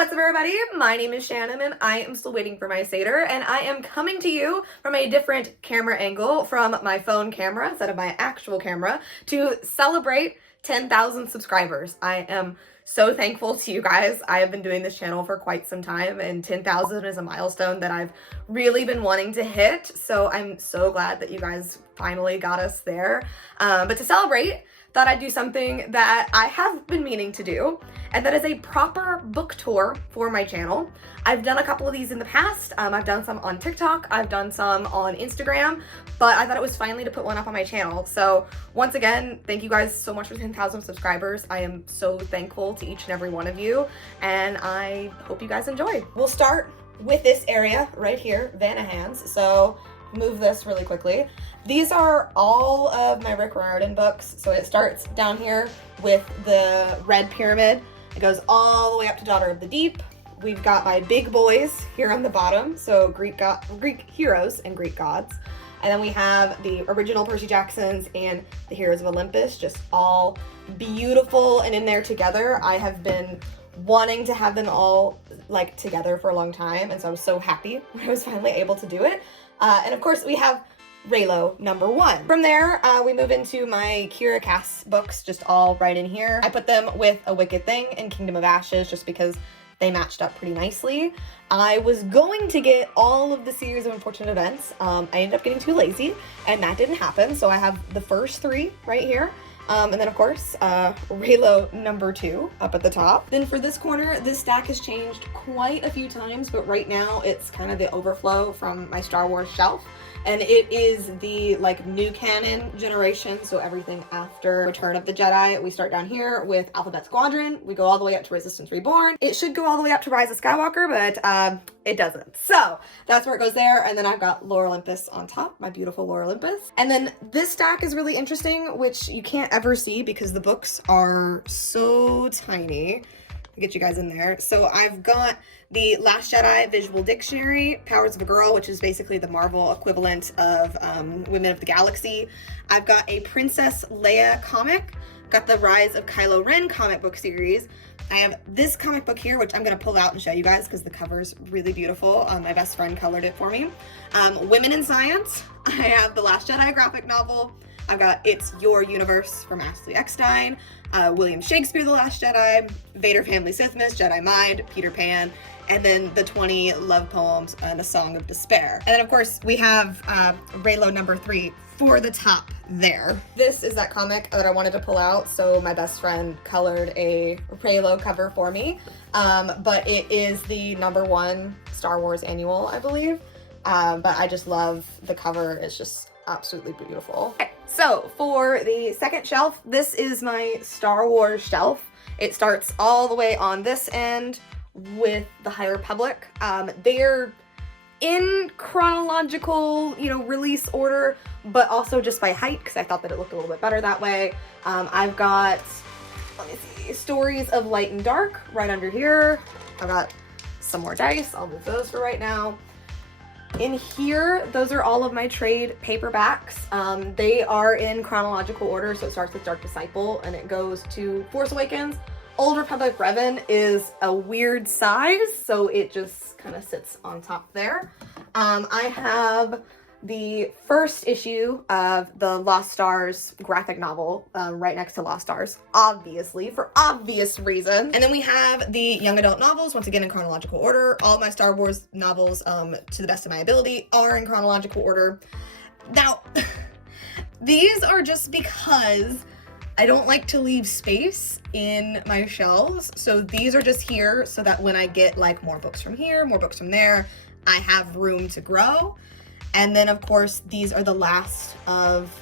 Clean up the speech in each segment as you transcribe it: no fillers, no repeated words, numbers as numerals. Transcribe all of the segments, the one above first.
What's up, everybody? My name is Shannon and I am still waiting for my Satyr, and I am coming to you from a different camera angle from my phone camera instead of my actual camera to celebrate 10,000 subscribers. I am so thankful to you guys. I have been doing this channel for quite some time, and 10,000 is a milestone that I've really been wanting to hit, so I'm so glad that you guys finally got us there. But to celebrate, thought I'd do something that I have been meaning to do, and that is a proper book tour for my channel. I've done a couple of these in the past. I've done some on TikTok, I've done some on Instagram, but I thought it was finally to put one up on my channel. So once again, thank you guys so much for 10,000 subscribers. I am so thankful to each and every one of you, and I hope you guys enjoy. We'll start with this area right here, Vanahans. So move this really quickly. These are all of my Riordan books. So it starts down here with the Red Pyramid. It goes all the way up to Daughter of the Deep. We've got my big boys here on the bottom, so Greek heroes and Greek gods. And then we have the original Percy Jacksons and the Heroes of Olympus, just all beautiful and in there together. I have been wanting to have them all like together for a long time, and so I was so happy when I was finally able to do it. And of course we have Raylo #1. From there, we move into my Kiera Cass books, just all right in here. I put them with A Wicked Thing and Kingdom of Ashes just because they matched up pretty nicely. I was going to get all of the series of Unfortunate Events. I ended up getting too lazy and that didn't happen, so I have the first 3 right here. And then of course, Raylo #2 up at the top. Then for this corner, this stack has changed quite a few times, but right now it's kind of the overflow from my Star Wars shelf. And it is the like new canon generation, so everything after Return of the Jedi. We start down here with Alphabet Squadron. We go all the way up to Resistance Reborn. It should go all the way up to Rise of Skywalker, but it doesn't. So that's where it goes there. And then I've got Lore Olympus on top, my beautiful Lore Olympus. And then this stack is really interesting, which you can't ever see because the books are so tiny. I'll get you guys in there. So I've got the Last Jedi Visual Dictionary, Powers of a Girl, which is basically the Marvel equivalent of Women of the Galaxy. I've got a Princess Leia comic, got the Rise of Kylo Ren comic book series. I have this comic book here, which I'm going to pull out and show you guys because the cover's really beautiful. My best friend colored it for me. Women in Science. I have the Last Jedi graphic novel. I've got It's Your Universe from Ashley Eckstein, William Shakespeare, The Last Jedi, Vader Family Sithmas, Jedi Mind, Peter Pan, and then the 20 love poems and A Song of Despair. And then of course we have Raylo #3 for the top there. This is that comic that I wanted to pull out, so my best friend colored a Raylo cover for me. But it is the #1 Star Wars annual, I believe. But I just love the cover. It's just absolutely beautiful. Okay, so for the second shelf, this is my Star Wars shelf. It starts all the way on this end with the High Republic. They're in chronological, release order, but also just by height because I thought that it looked a little bit better that way. I've got, let me see, Stories of Light and Dark right under here. I've got some more dice. I'll move those for right now. In here, those are all of my trade paperbacks. They are in chronological order, so it starts with Dark Disciple and it goes to Force Awakens. Old Republic Revan is a weird size, so it just kind of sits on top there. I have the first issue of the Lost Stars graphic novel right next to Lost Stars, obviously, for obvious reasons. And then we have the young adult novels, once again in chronological order. All of my Star Wars novels, to the best of my ability, are in chronological order. Now, these are just because I don't like to leave space in my shelves, so these are just here so that when I get like more books from here, more books from there, I have room to grow. And then of course, these are the last of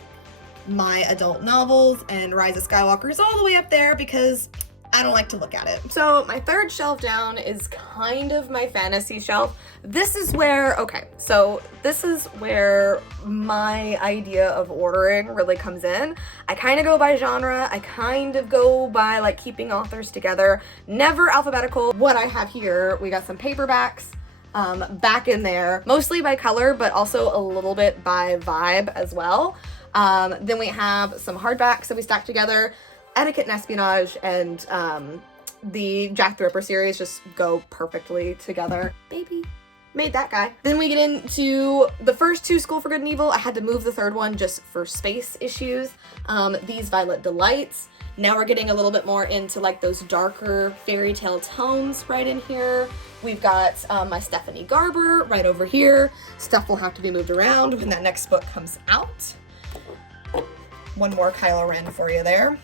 my adult novels, and Rise of Skywalker is all the way up there because I don't like to look at it. So my third shelf down is kind of my fantasy shelf. This is where my idea of ordering really comes in. I kind of go by genre. I kind of go by like keeping authors together, never alphabetical. What I have here, we got some paperbacks back in there, mostly by color, but also a little bit by vibe as well. Then we have some hardbacks that we stacked together, Etiquette and Espionage, and the Jack the Ripper series just go perfectly together. Baby. Made that guy. Then we get into the first two, School for Good and Evil. I had to move the third one just for space issues. These Violet Delights. Now we're getting a little bit more into like those darker fairy tale tones right in here. We've got my Stephanie Garber right over here. Stuff will have to be moved around when that next book comes out. One more Kylo Ren for you there.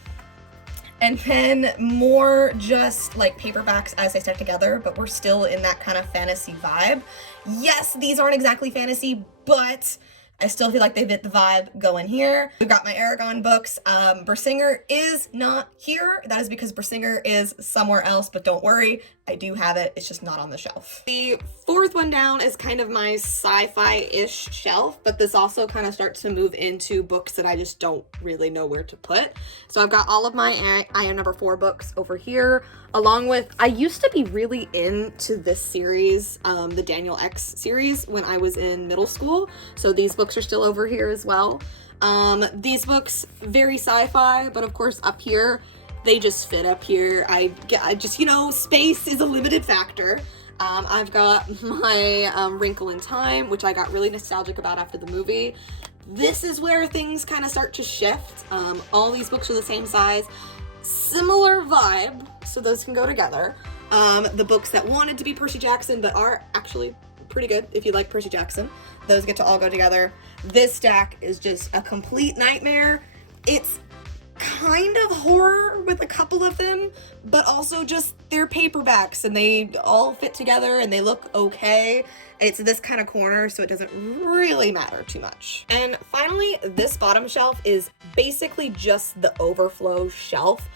And then more just like paperbacks as they stack together, but we're still in that kind of fantasy vibe. Yes, these aren't exactly fantasy, but I still feel like they fit the vibe going here. We've got my Aragon books. Bersinger is not here. That is because Bersinger is somewhere else, but don't worry, I do have it. It's just not on the shelf. The fourth one down is kind of my sci-fi-ish shelf, but this also kind of starts to move into books that I just don't really know where to put. So I've got all of my I Am Number 4 books over here, along with, I used to be really into this series, the Daniel X series, when I was in middle school. So these books are still over here as well. These books, very sci-fi, but of course up here, they just fit up here. I just, you know, space is a limited factor. I've got my Wrinkle in Time, which I got really nostalgic about after the movie. This is where things kind of start to shift. All these books are the same size, similar vibe, so those can go together. The books that wanted to be Percy Jackson but are actually pretty good if you like Percy Jackson, those get to all go together. This stack is just a complete nightmare. It's kind of horror with a couple of them, but also just they're paperbacks and they all fit together and they look okay. It's this kind of corner, so it doesn't really matter too much. And finally, this bottom shelf is basically just the overflow shelf.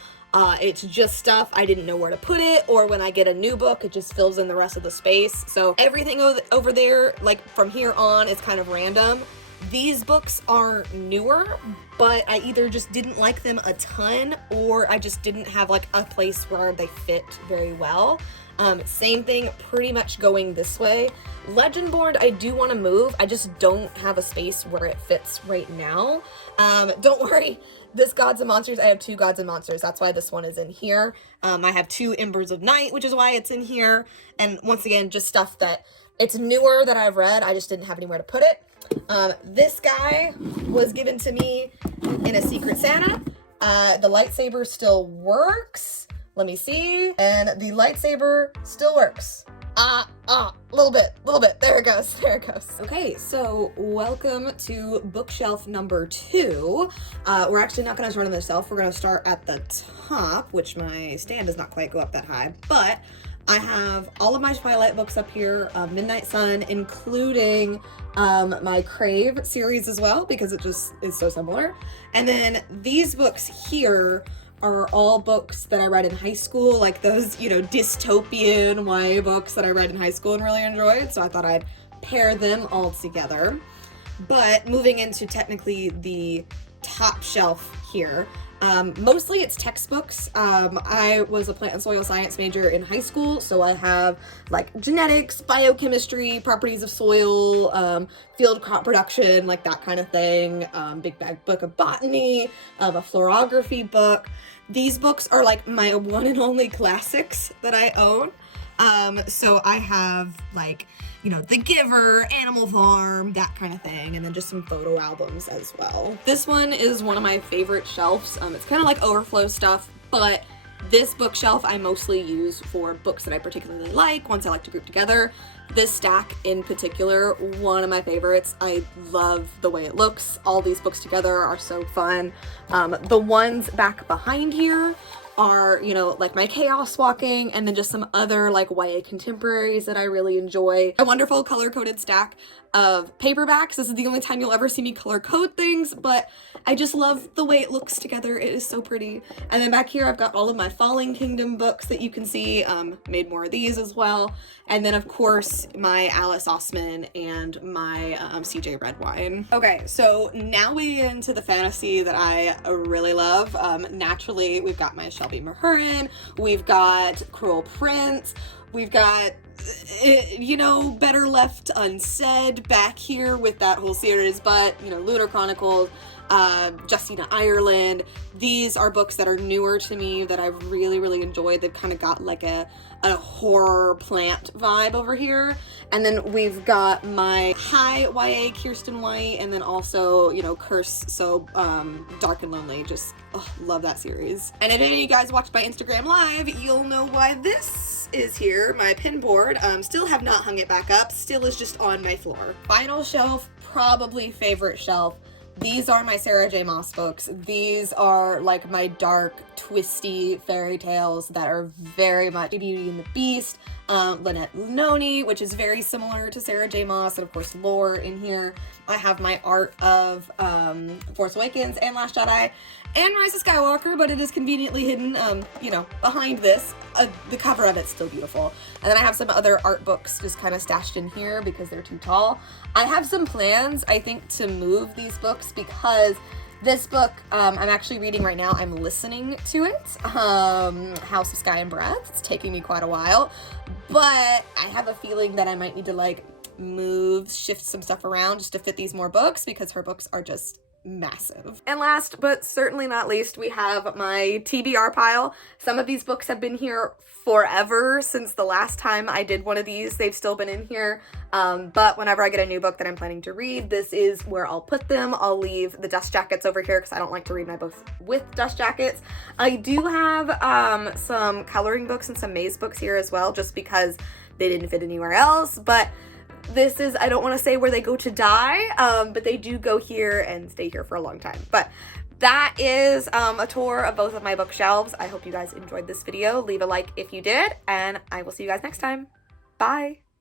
It's just stuff I didn't know where to put it, or when I get a new book, it just fills in the rest of the space. So everything over there, like from here on, is kind of random. These books are newer, but I either just didn't like them a ton, or I just didn't have like a place where they fit very well. Same thing pretty much going this way. Legendborn, I do want to move. I just don't have a space where it fits right now. Don't worry. This Gods and Monsters, I have 2 Gods and Monsters. That's why this one is in here. I have 2 Embers of Night, which is why it's in here. And once again, just stuff that it's newer that I've read. I just didn't have anywhere to put it. This guy was given to me in a Secret Santa. The lightsaber still works. Let me see. And the lightsaber still works. A little bit. There it goes. Okay, so welcome to bookshelf number 2. We're actually not going to start on the shelf. We're going to start at the top, which my stand does not quite go up that high, but I have all of my Twilight books up here, Midnight Sun, including my Crave series as well, because it just is so similar. And then these books here are all books that I read in high school, like those, you know, dystopian YA books that I read in high school and really enjoyed, so I thought I'd pair them all together. But moving into technically the top shelf here, mostly it's textbooks. I was a plant and soil science major in high school, so I have like genetics, biochemistry, properties of soil, field crop production, like that kind of thing, big bag book of botany, a florography book. These books are like my one and only classics that I own. So I have like, you know, The Giver, Animal Farm, that kind of thing, and then just some photo albums as well. This one is one of my favorite shelves. It's kind of like overflow stuff, but this bookshelf I mostly use for books that I particularly like, ones I like to group together. This stack in particular, one of my favorites. I love the way it looks. All these books together are so fun. The ones back behind here are, you know, like my Chaos Walking, and then just some other like YA contemporaries that I really enjoy. A wonderful color-coded stack of paperbacks. This is the only time you'll ever see me color code things, but I just love the way it looks together. It is so pretty. And then back here I've got all of my Falling Kingdom books that you can see. Made more of these as well. And then of course my Alice Osman and my CJ Redwine. Okay, so now we get into the fantasy that I really love. Naturally, we've got my Shelby Mahurin, we've got Cruel Prince, we've got, you know, Better Left Unsaid back here with that whole series, but, you know, Lunar Chronicles, Justina Ireland. These are books that are newer to me that I've really, really enjoyed. They've kind of got like a horror plant vibe over here. And then we've got my high YA Kirsten White, and then also, you know, Curse, so Dark and Lonely. Just love that series. And if any of you guys watched my Instagram live, you'll know why this is here, my pin board. Still have not hung it back up, still is just on my floor. Final shelf, probably favorite shelf. These are my Sarah J. Maas books. These are like my dark, twisty fairy tales that are very much Beauty and the Beast, Lynette Lunoni, which is very similar to Sarah J. Maas, and of course lore in here. I have my art of Force Awakens and Last Jedi and Rise of Skywalker, but it is conveniently hidden, you know, behind this. The cover of it's still beautiful. And then I have some other art books just kind of stashed in here because they're too tall. I have some plans, I think, to move these books because this book, I'm actually reading right now. I'm listening to it, House of Sky and Breath. It's taking me quite a while, but I have a feeling that I might need to like shift some stuff around just to fit these more books because her books are just massive. And last but certainly not least, we have my TBR pile. Some of these books have been here forever since the last time I did one of these. They've still been in here, but whenever I get a new book that I'm planning to read, this is where I'll put them. I'll leave the dust jackets over here because I don't like to read my books with dust jackets. I do have some coloring books and some maze books here as well, just because they didn't fit anywhere else, but this is, I don't want to say where they go to die, but they do go here and stay here for a long time. But that is a tour of both of my bookshelves. I hope you guys enjoyed this video. Leave a like if you did, and I will see you guys next time. Bye!